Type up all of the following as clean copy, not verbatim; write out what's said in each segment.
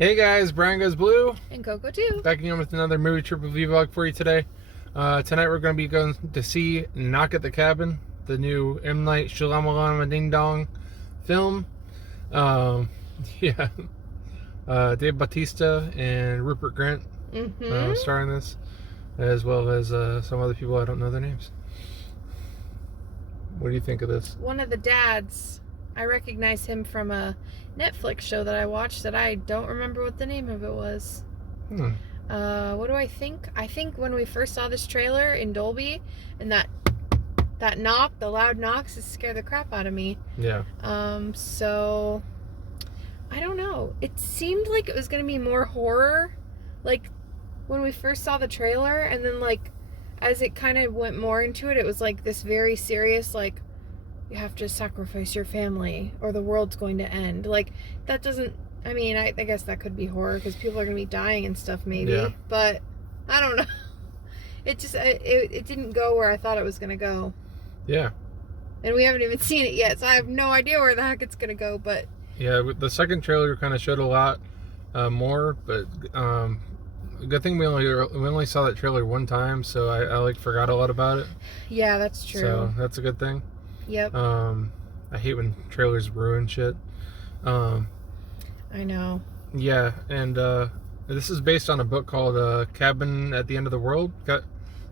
Hey guys, Brian Goes Blue. And Coco too. Back again with another movie trip review vlog for you today. Tonight we're going to be going to see Knock at the Cabin, the new M. Night Shyamalan Ding Dong film. Yeah. Dave Bautista and Rupert Grint starring this, as well as some other people I don't know their names. What do you think of this? One of the dads, I recognize him from a Netflix show that I watched that I don't remember what the name of it was. What do I think? I think when we first saw this trailer in Dolby, and that knock, the loud knocks, it scared the crap out of me. Yeah. So I don't know. It seemed like it was gonna be more horror, like when we first saw the trailer, and then like as it kind of went more into it, it was like this very serious, like, you have to sacrifice your family or the world's going to end. Like, that doesn't, I mean, I guess that could be horror because people are going to be dying and stuff maybe. Yeah. But I don't know. It just, it didn't go where I thought it was going to go. Yeah. And we haven't even seen it yet, so I have no idea where the heck it's going to go, but. Yeah, the second trailer kind of showed a lot more, but good thing we only saw that trailer one time, so I like forgot a lot about it. Yeah, that's true. So that's a good thing. Yep. I hate when trailers ruin shit. I know. Yeah, and this is based on a book called Cabin at the End of the World.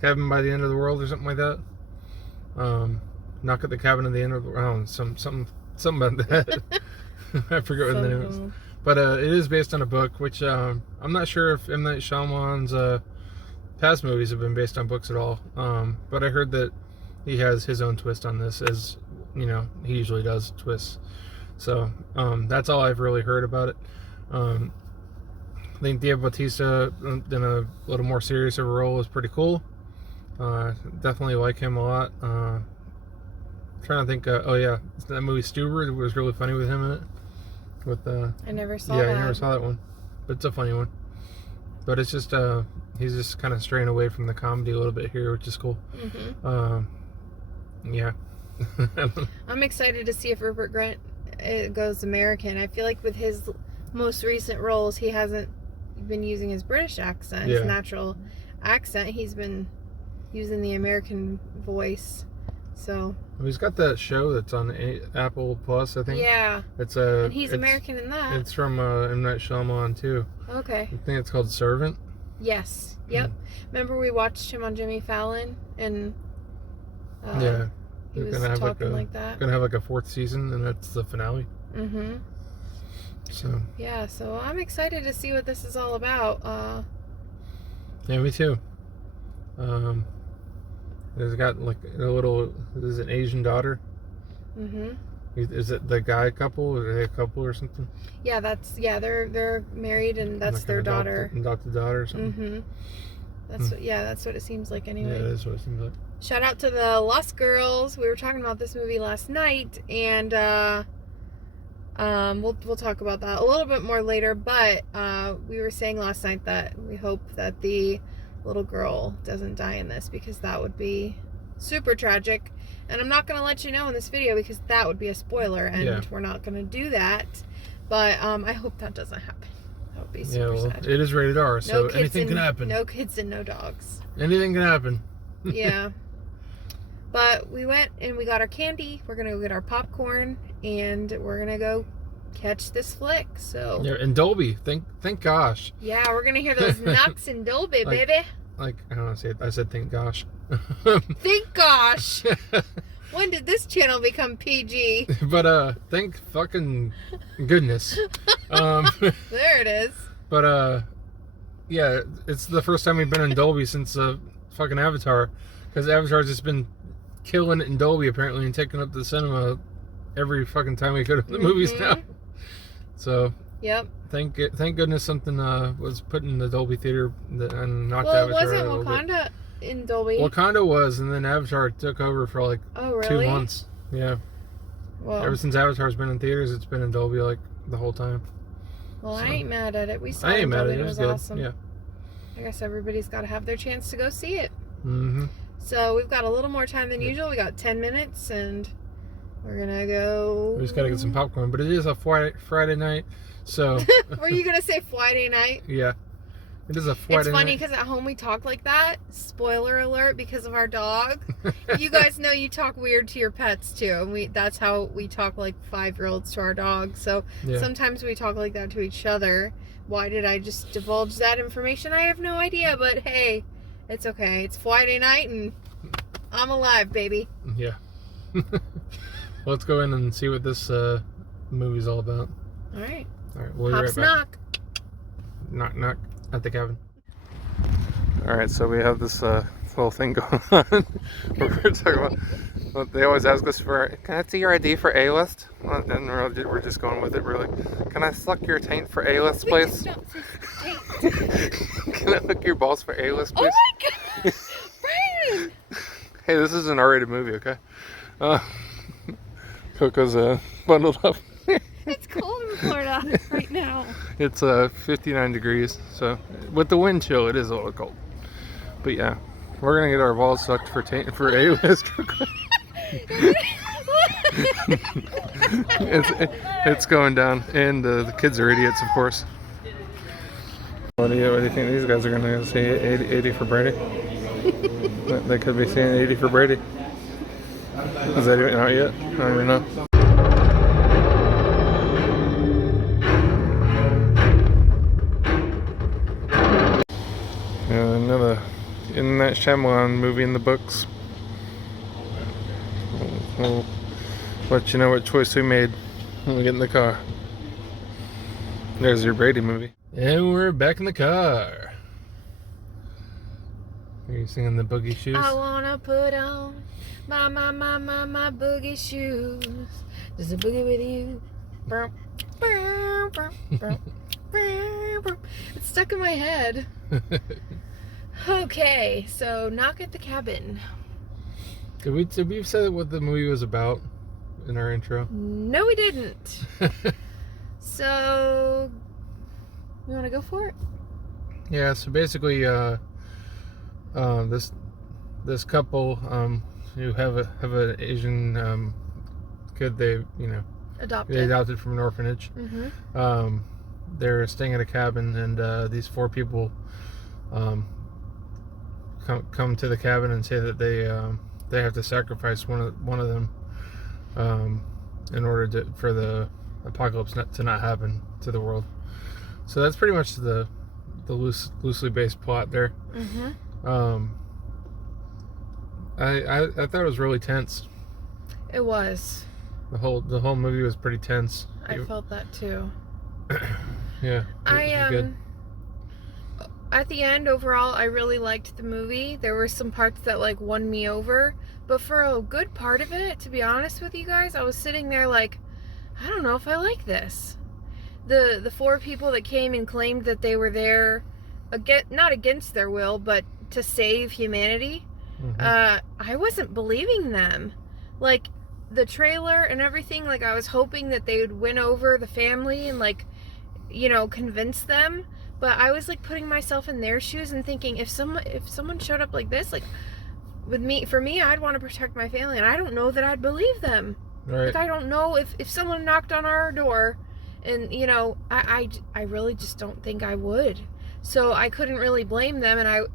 Cabin by the End of the World or something like that. Knock at the Cabin at the End of the World. Something about that. I forget what the name is. But it is based on a book, which I'm not sure if M. Night Shyamalan's past movies have been based on books at all. But I heard that he has his own twist on this, as you know, he usually does twists. So that's all I've really heard about it. I think Dave Bautista in a little more serious of a role is pretty cool. Definitely like him a lot. Trying to think. Oh yeah, that movie Stewart was really funny with him in it. I never saw that. Yeah, I never saw that one, but it's a funny one. But it's just he's just kind of straying away from the comedy a little bit here, which is cool. Yeah. I'm excited to see if Rupert Grint goes American. I feel like with his most recent roles, he hasn't been using his British accent, his natural accent. He's been using the American voice. So he's got that show that's on Apple Plus, I think. Yeah. And he's American in that. It's from M. Night Shyamalan too. Okay. I think it's called Servant. Yes. Yep. Remember we watched him on Jimmy Fallon, and yeah, he was talking like that. Gonna have like a fourth season, and that's the finale. So. Yeah, so I'm excited to see what this is all about. Yeah, me too. There's got like a little. Is it an Asian daughter? Is it the guy couple? Are they a couple or something? Yeah, they're married, and that's like their daughter. Adopted daughter or something. That's what it seems like anyway. Yeah, that's what it seems like. Shout out to the Lost Girls. We were talking about this movie last night, and we'll talk about that a little bit more later. But we were saying last night that we hope that the little girl doesn't die in this, because that would be super tragic. And I'm not going to let you know in this video because that would be a spoiler, and we're not going to do that. But I hope that doesn't happen. That would be super sad. It is rated R, so anything can happen. No kids and no dogs. Anything can happen. Yeah. But we went and we got our candy. We're going to go get our popcorn, and we're going to go catch this flick. So yeah, in Dolby. Thank gosh. Yeah, we're going to hear those knocks in Dolby, baby. Like, I don't want to say it. I said thank gosh. Thank gosh. When did this channel become PG? But thank fucking goodness. There it is. But yeah, it's the first time we've been in Dolby since fucking Avatar, because Avatar's just been killing it in Dolby apparently, and taking up the cinema every fucking time we go to the movies now. So yep. Thank goodness something was put in the Dolby theater and knocked Avatar. Well, it wasn't Wakanda in Dolby. Wakanda was, and then Avatar took over for like 2 months. Yeah. Well, ever since Avatar's been in theaters, it's been in Dolby like the whole time. Well, so I ain't mad at it. We saw it in Dolby. It was good. Awesome. Yeah. I guess everybody's got to have their chance to go see it. Mm-hmm. So we've got a little more time than usual. We got 10 minutes, and We're gonna go. We just gotta get some popcorn, but it is a Friday night, so. Were you gonna say Friday night? Yeah, it is a Friday It's funny night. because at home we talk like that. Spoiler alert, because of our dog. You guys know you talk weird to your pets too, and that's how we talk like 5-year-olds to our dogs. So Yeah. sometimes we talk like that to each other. Why did I just divulge that information? I have no idea, but hey, it's okay. It's Friday night and I'm alive, baby. Yeah. Let's go in and see what this movie's all about. All right. All right, we'll be Pops right back. knock. Knock, knock at the cabin. All right, so we have this little thing going on. We're talking about. Well, they always ask us for. Can I see your ID for A-list? Well, and we're just going with it, really. Can I suck your taint for A-list, please? Can I lick your balls for A-list, please? Oh my God, Brian! Hey, this is an R-rated movie, okay? Coco's bundled up. It's cold in Florida right now. It's 59 degrees, so with the wind chill, it is a little cold. But yeah, we're gonna get our balls sucked for A-list. it's going down, and the kids are idiots, of course. What do you think these guys are gonna say? 80 for Brady? They could be saying 80 for Brady. Is that even out yet? I don't even know. Another M. Night Shyamalan movie in the books. We'll let you know what choice we made when we get in the car. There's your Brady movie. And we're back in the car. Are you singing the Boogie Shoes? I wanna put on my boogie shoes. Just a boogie with you. It's stuck in my head. Okay, so knock at the cabin. Did we say what the movie was about in our intro? No, we didn't. So, you want to go for it? Yeah. So basically, this couple who have an Asian kid they adopted from an orphanage. Mm-hmm. They're staying at a cabin, and these 4 people come to the cabin and say that they have to sacrifice one of them in order for the apocalypse to not happen to the world. So that's pretty much the loosely based plot there. Mm-hmm. I thought it was really tense. It was. The whole movie was pretty tense. I felt that too. Yeah. It was good. At the end, overall, I really liked the movie. There were some parts that like won me over, but for a good part of it, to be honest with you guys, I was sitting there like, I don't know if I like this. The 4 people that came and claimed that they were there, not against their will, but to save humanity. Mm-hmm. I wasn't believing them. Like the trailer and everything, like I was hoping that they would win over the family and like, convince them. But I was like putting myself in their shoes and thinking, if someone showed up like this, like for me, I'd want to protect my family, and I don't know that I'd believe them. Right. Like I don't know if someone knocked on our door, and I really just don't think I would. So I couldn't really blame them, and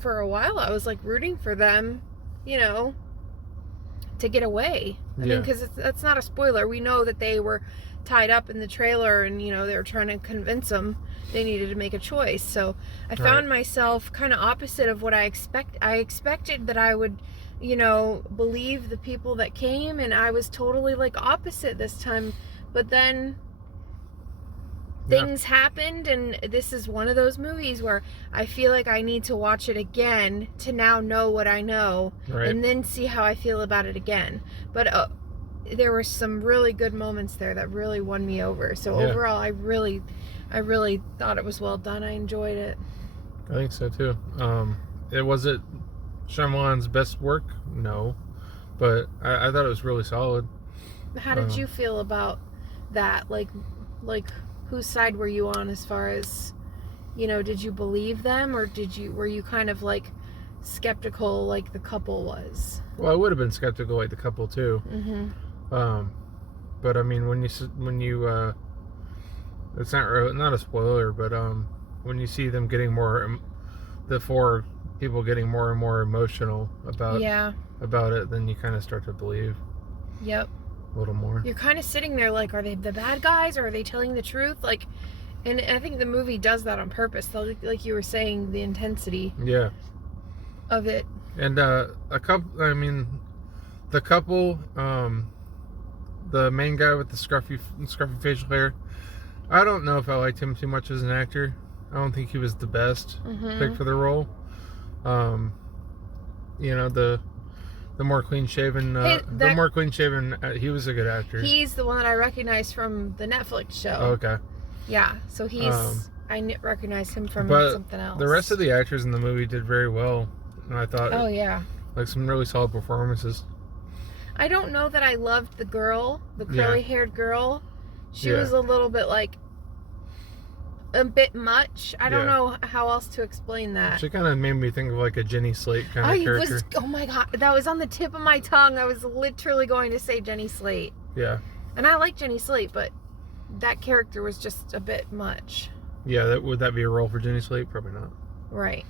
for a while I was like rooting for them, to get away. I mean, because that's not a spoiler. We know that they were tied up in the trailer, and they were trying to convince them they needed to make a choice. So I found myself kind of opposite of what I expected that I would believe the people that came, and I was totally like opposite this time. But then things happened, and this is one of those movies where I feel like I need to watch it again to now know what I know, and then see how I feel about it again. But there were some really good moments there that really won me over. So overall, I really thought it was well done. I enjoyed it. I think so too. Was it Shyamalan's best work? No, but I thought it was really solid. How did you feel about that? Like whose side were you on as far as, did you believe them, or were you kind of like skeptical like the couple was? Well, I would have been skeptical like the couple too. Mm-hmm. But I mean, when you it's not a spoiler, but when you see them getting more, the four people getting more and more emotional about it, then you kind of start to believe. Yep. A little more. You're kind of sitting there like, are they the bad guys or are they telling the truth? Like, and I think the movie does that on purpose. Like you were saying, the intensity. Yeah. Of it. And the couple, the main guy with the scruffy facial hair, I don't know if I liked him too much as an actor. I don't think he was the best pick for the role. The more clean shaven, he was a good actor. He's the one that I recognized from the Netflix show. Oh, okay. Yeah, so I recognized him from something else. The rest of the actors in the movie did very well, and I thought. Oh yeah. Like some really solid performances. I don't know that I loved the girl, the curly-haired girl. She was a little bit like a bit much. I don't know how else to explain that. She kind of made me think of like a Jenny Slate kind of character. Oh my god, that was on the tip of my tongue. I was literally going to say Jenny Slate. Yeah. And I like Jenny Slate, but that character was just a bit much. Yeah, would that be a role for Jenny Slate? Probably not. Right.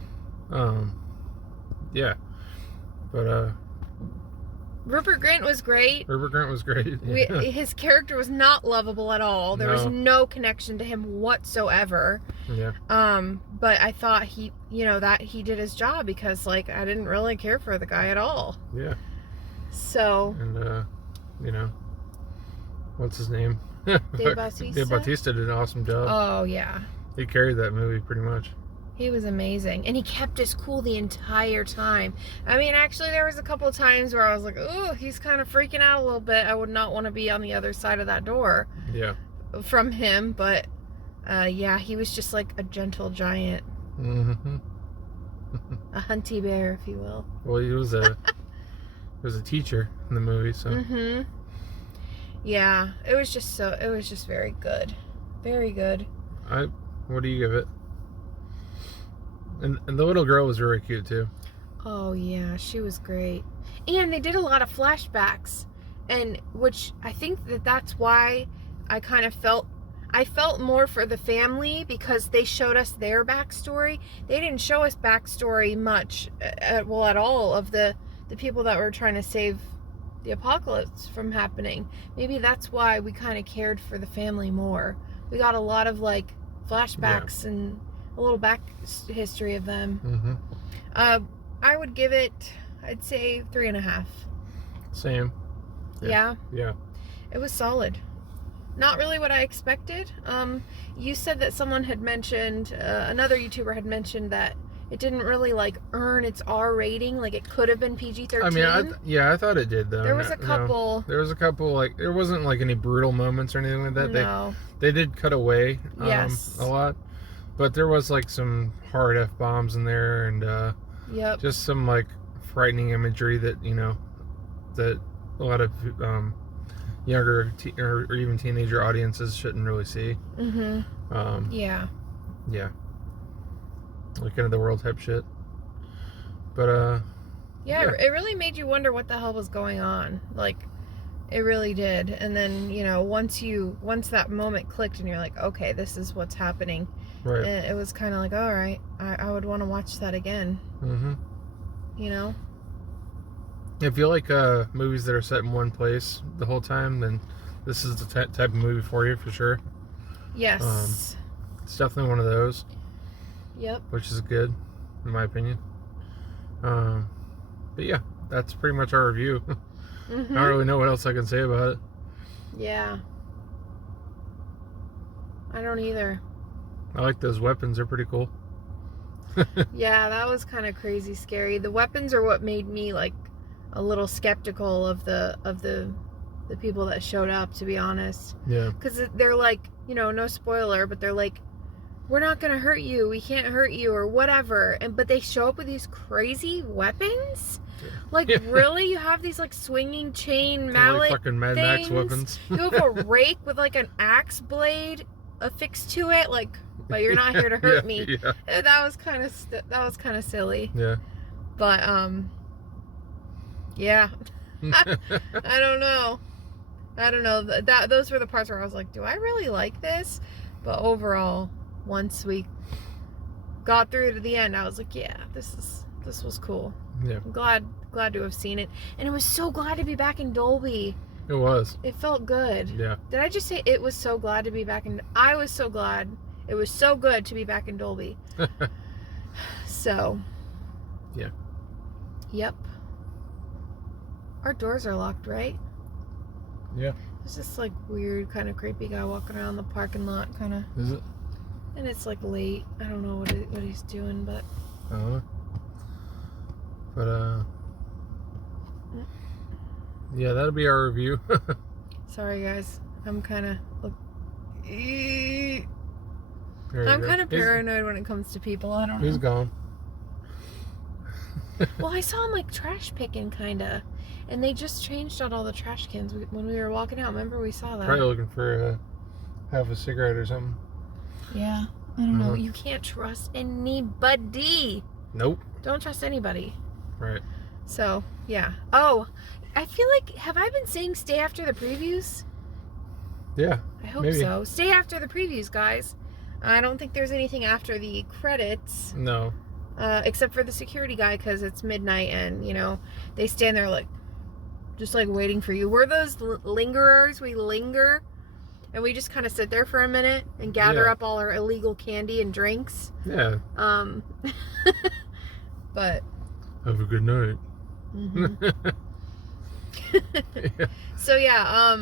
Yeah. But Rupert Grint was great. Yeah. His character was not lovable at all. There was no connection to him whatsoever. Yeah. But I thought that he did his job because I didn't really care for the guy at all. Yeah. So. And what's his name? Dave Bautista. Dave Bautista did an awesome job. Oh yeah. He carried that movie pretty much. He was amazing. And he kept us cool the entire time. I mean, actually, there was a couple of times where I was like, oh, he's kind of freaking out a little bit. I would not want to be on the other side of that door. Yeah. From him. But, he was just like a gentle giant. Mm-hmm. A hunty bear, if you will. Well, he was a teacher in the movie, so. Mm-hmm. Yeah. It was just very good. Very good. What do you give it? And the little girl was very cute too. Oh yeah, she was great. And they did a lot of flashbacks, and which I think that's why I kind of felt more for the family, because they showed us their backstory. They didn't show us backstory much, at all, of the people that were trying to save the apocalypse from happening. Maybe that's why we kind of cared for the family more. We got a lot of flashbacks and a little back history of them. Mm-hmm. I would give it, I'd say 3.5. Same. Yeah. Yeah. It was solid. Not really what I expected. You said that someone had mentioned, another YouTuber had mentioned that it didn't really earn its R rating. It could have been PG-13. I mean, I thought it did though. There was a couple. There was a couple there wasn't any brutal moments or anything like that. No. They did cut away. Yes. A lot. But there was some hard F-bombs in there, and yep. just some frightening imagery that that a lot of younger or even teenager audiences shouldn't really see. Mm-hmm. Yeah. End of the world type shit. But yeah, it really made you wonder what the hell was going on. It really did. And then once that moment clicked and you're like, okay, this is what's happening. Right. And it was kind of like, all right, I would want to watch that again. Mm-hmm. If you like movies that are set in one place the whole time, then this is the type of movie for you, for sure. Yes. It's definitely one of those. Yep. Which is good, in my opinion. But yeah, that's pretty much our review. Mm-hmm. I don't really know what else I can say about it. Yeah. I don't either. I like those weapons. They're pretty cool. Yeah, that was kind of crazy scary. The weapons are what made me a little skeptical of the people that showed up, to be honest. Yeah. Because they're no spoiler, but they're we're not gonna hurt you. We can't hurt you, or whatever. But they show up with these crazy weapons. Yeah. Really? You have these swinging chain mallet fucking Mad Max weapons. You have a rake with an axe blade affixed to it. But you're not here to hurt me. Yeah. That was kind of silly. Yeah. But yeah. I don't know. I don't know. Those were the parts where I was like, do I really like this? But overall, once we got through to the end, I was like, yeah, this was cool. Yeah. I'm glad to have seen it. And it was so glad to be back in Dolby. It was. It felt good. Yeah. Did I just say it was so glad to be back in... I was so glad. It was so good to be back in Dolby. So. Yeah. Yep. Our doors are locked, right? Yeah. There's this like weird kind of creepy guy walking around the parking lot kind of. Is it? And it's like late. I don't know what he's doing, but. But yeah, that'll be our review. Sorry guys, I'm kind of. I'm I'm kind of paranoid when it comes to people. I don't know. He's gone. Well, I saw him like trash picking, kinda, and they just changed out all the trash cans when we were walking out. Remember we saw that? Probably looking for half a cigarette or something. Yeah, I don't know. You can't trust anybody. Nope. Don't trust anybody. Right. So yeah. Oh, I feel like have I been saying stay after the previews? Yeah. I hope maybe. so. Stay after the previews, guys. I don't think there's anything after the credits. No. Except for the security guy, because it's midnight and, you know, they stand there like, just like waiting for you. We're those lingerers. We linger and we just kind of sit there for a minute and gather up all our illegal candy and drinks. Yeah. But. Have a good night. Mm-hmm. Yeah. So yeah,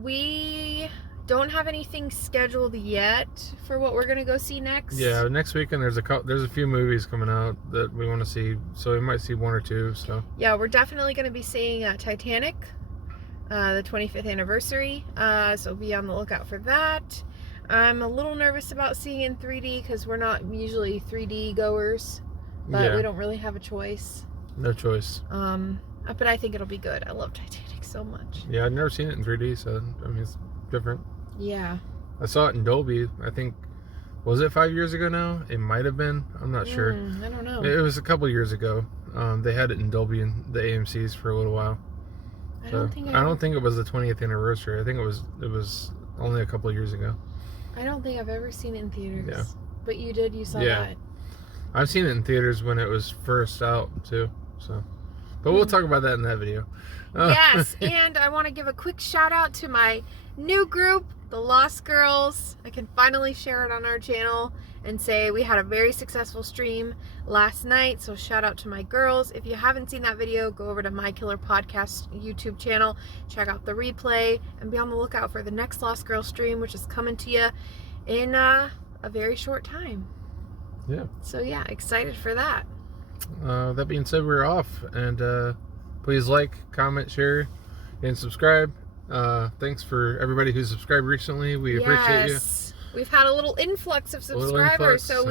we don't have anything scheduled yet for what we're gonna go see next. Yeah, next weekend there's a few movies coming out that we want to see, so we might see one or two. So yeah, we're definitely gonna be seeing Titanic, the 25th anniversary. So be on the lookout for that. I'm a little nervous about seeing in 3D because we're not usually 3D goers, but we don't really have a choice. No choice. But I think it'll be good. I love Titanic so much. Yeah, I've never seen it in 3D, so I mean it's different. Yeah. I saw it in Dolby. I think, was it 5 years ago now? It might have been. I'm not sure. I don't know. It was a couple years ago. They had it in Dolby in the AMC's for a little while. I don't think it was the 20th anniversary. I think it was only a couple of years ago. I don't think I've ever seen it in theaters. Yeah. But you did. You saw that. I've seen it in theaters when it was first out too. So, but we'll talk about that in that video. Yes, and I want to give a quick shout out to my new group, the Lost Girls. I can finally share it on our channel and say we had a very successful stream last night, so shout out to my girls. If you haven't seen that video, go over to My Killer Podcast YouTube channel, check out the replay, and be on the lookout for the next Lost Girl stream, which is coming to you in a very short time. Yeah. So yeah, excited for that. That being said, we're off, and please like, comment, share, and subscribe. Thanks for everybody who's subscribed recently. We appreciate you. We've had a little influx of subscribers, so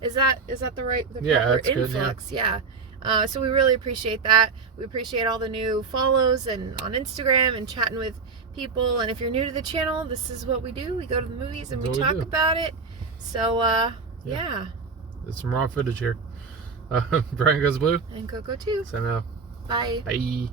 is that the right proper influx? Good, yeah. So we really appreciate that. We appreciate all the new follows and on Instagram and chatting with people. And if you're new to the channel, this is what we do. We go to the movies and we talk about it. So yeah. There's some raw footage here. Brian Goes Blue. And Coco too. So now. Bye. Bye.